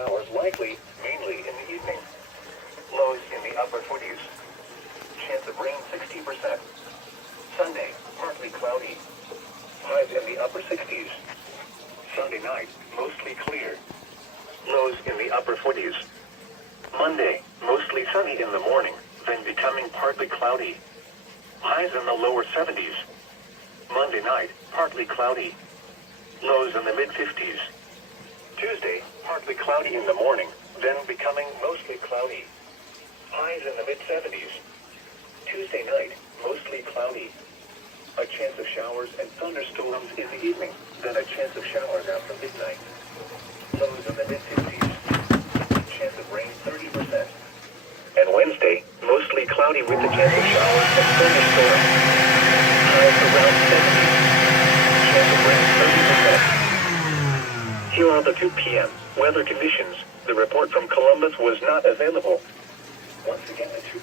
showers likely, mainly in the evening. Lows in the upper 40s. Chance of rain 60%. Sunday, partly cloudy. Highs in the upper 60s. Sunday night, mostly clear. Lows in the upper 40s. Monday, mostly sunny in the morning, then becoming partly cloudy. Highs in the lower 70s. Monday night, partly cloudy. Lows in the mid-50s. Tuesday, partly cloudy in the morning, then becoming mostly cloudy. Highs in the mid-70s. Tuesday night, mostly cloudy. A chance of showers and thunderstorms in the evening, then a chance of showers after midnight. Lows in the mid-50s. Chance of rain 30%. And Wednesday, mostly cloudy with a chance of showers and thunderstorms. Highs around 70. Chance of rain 30%. Here are the 2 p.m. weather conditions. The report from Columbus was not available. Once again, the 2